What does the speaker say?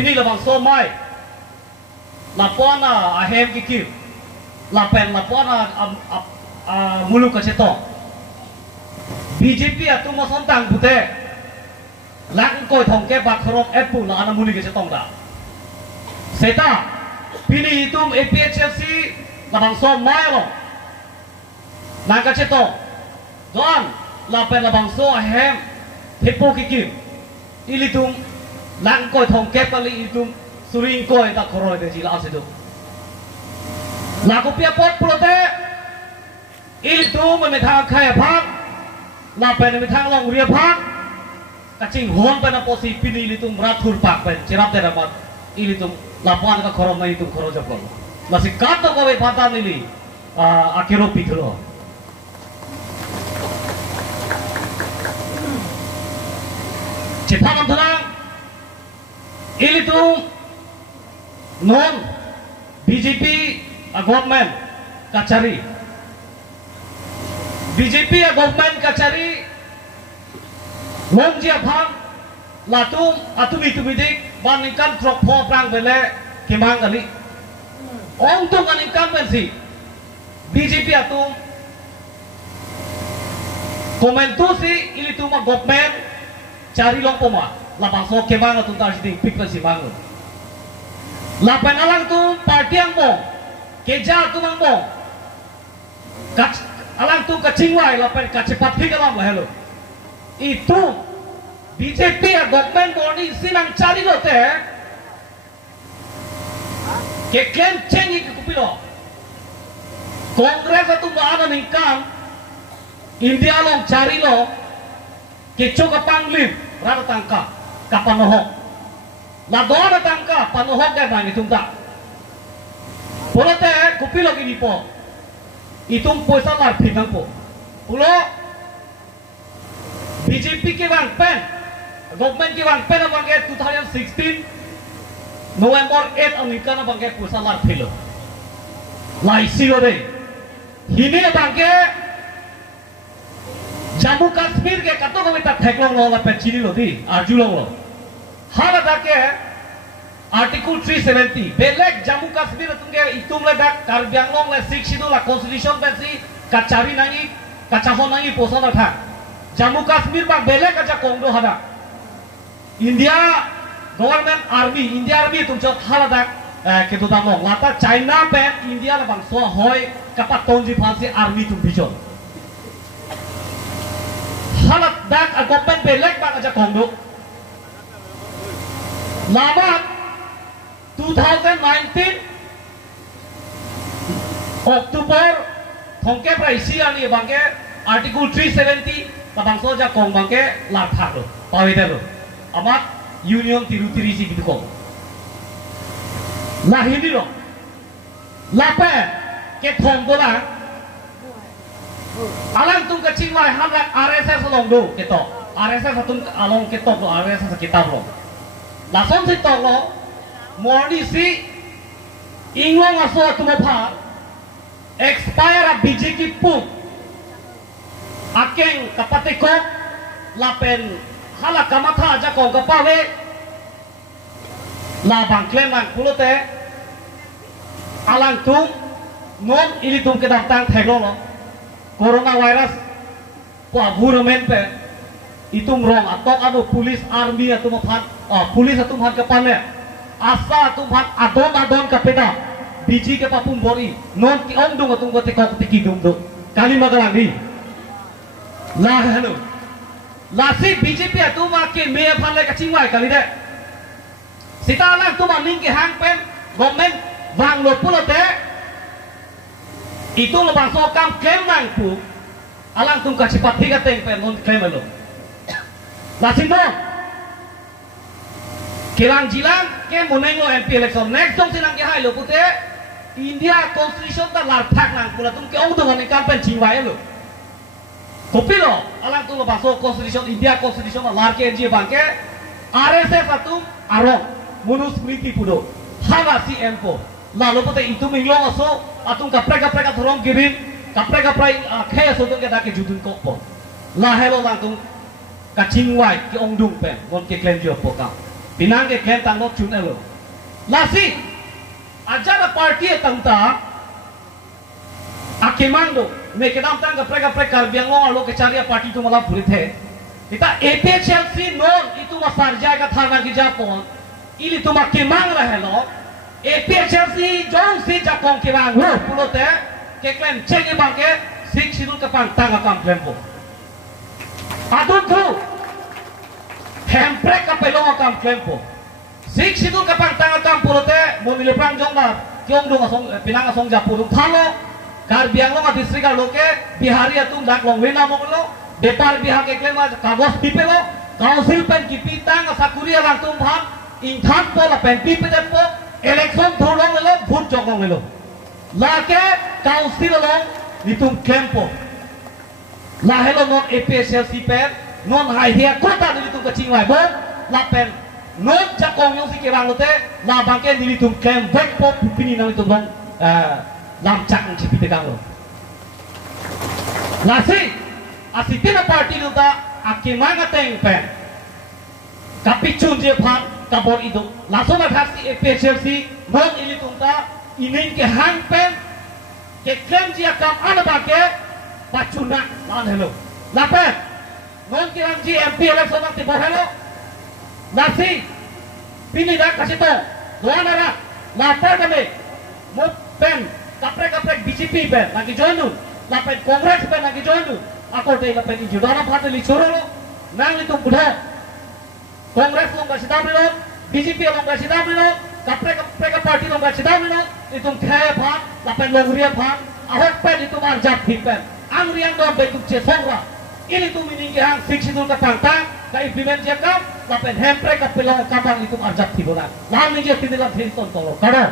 Pini labang so mai lapona ahem kikir lapen lapona mulu kaceto BJP atu moson tang bute lang koi thongke bakhorok epu la ana muli kecetong da seta pini itum APHFC labang so mai lo nang kaceto doan lapen labang so ahem tepo kikir ilitum lang koi thongke pali itum suring koi tak koroi de jila asedo laku pia pot pulote ilitum memethang khai phang lapen memethang long ria phang kacing hon pana posi pini ilitum rathur pak pen cerap de rapat ilitum lapuan ka korom nai itum koro jopol masih kato kowe phata nili akero pikro cetanam thanang ilitum non BJP government kacari BJP government kacari long jia phang latum atumi tumidik baningkan trok pho prang bele kemang kali ong tu baningkan bensi BJP atum komentu si ilitum government cari long poma lapang so kemang atum tar siding pik si bangun lapan alang tu parti ang mo keja tu mang mo alang tu kacingwai lapan kacepat alam lah hello itu BJP ya government body sinang cari lote ke claim change ke kupilo Kongres atau bahan ningkam India long cari lo ke coba panglim rada tangka kapanohok la doa tangka panohok kan nang itung tak polote kupilo gini po itung poisa lar pinang po pulo BJP ke bang pen government ke bang pen abang ke 2016 November 8 angika na bang ke poisa lar pilo lai silo de hini bang ke Jammu Kashmir ke kato kami tak theklong lo la pechini lo di arjulong lo hara dake article 370 belek Jammu Kashmir tungge itum le dak Karbi Anglong le sikshidu la constitution pensi kacari nangi kacahon nangi posona tha Jammu Kashmir bang belek aja kongdo hada India government army India army tum chot hara dak ketu tamong lata China pen India la bang so hoy kapat tonji phansi army tum bijon hara dak government belek bang aja kongdo Lama 2019 Oktober thongke praisi ani bangke article 370 tabang soja kong bangke larthak lo pawite lo amat union tiru-tiri si gitu kong lah hindi lo lape ke thong dola alang tung kacing lai hamrak RSS long do keto RSS atung along keto lo RSS kitab lo langsung si tolo mordi si inglong aso tumopha expire BJP pun akeng kapate ko lapen hala kamatha aja ko kapawe la bang claim nang pulote alang tung non ili tung ke datang theglo lo corona virus pa government pe itum rong atok anu police army atu maphat pulis atau mhat kapane asa atau mhat adon kapeda biji ke papum bori non ki omdung atau gote ko tiki dumdo kali magalangi lah halo lasi BJP atau make me phale kachingwai kali de sita lang tu maning ke hang pen government wang lo pulote itu lo bangso kam claim nang pu alang tum kacipat tiga teng pen non claim lo lasi no Kilang jilang ke muneng lo MP election next dong sinang ke hai lo pute India constitution ta larthak nang pula tum ke ong dong ni kampen chingwai lo kopi lo alang tu lo baso constitution India constitution la lar ke ji bangke RSS atu arong munusmriti pudo haga si empo la lo pute itu minglong aso atung kapre thorong girin kapre khe aso tung ke da ke judun ko po la helo lang tung kachingwai ki ong dung pen ngon ke claim jo po ka pinang ke ken tang nok chun elo lasi ajara party tangta akemando me kedam tang ka preka biang long alo ke charia party tu malam puri the ita APHLC non itu masar jaga thana ki japon ili tu makemang rahelo APHLC jong si jakong ke bang ho pulote ke klem chenge bangke sik sidul ka pang tang kam klem po adun tu hempre ka pelong kam klem po sik sidul ka pang tang kam pulote mo nilipang jong na kyong dong asong pinang asong japurung thalo kar biang long district ka loke bihari atum dak long wena mo lo Depar biha ke klema kagos pipelo council pen kipitang sakuria lang tumhan inthan po la pen pipeten po election thulong lelo vote jogong lelo lake council lo nitum kempo la hello non APHLC pen non hai hia kota nitum kaching lai bo la pen non jakong yung si kirang lote la bangke nitum kem vek po pipini nang nitum long lam chak chipite kang lo lasi asitina party nuta akimanga teng pen kapichun je phan kabor idu lasoma thasi APHLC non ili tungta inin ke hang pen ke klem ji akam anaba ke pachuna lan hello lapen non kirang ji MP election ti bo hello lasi pini dak kasito doanara lapar kami mo pen kaprek BJP pen lagi join lapen kongres pen lagi join ako tayo na pwede judara pa natin litsuro lo nang litong buda Kongres long bersidami lo BJP long bersidami lo Kapreka party long bersidami lo itong kaya pa lapen long ria pa ahok pen itong arjat hipen ang riang doon ba itong chesongra ini itong miningihang fix itong kapangtang ka implement siya ka lapen hempre kapilong kapang itong arjat hibulan lahan ninyo tinilang hiriton tolo karo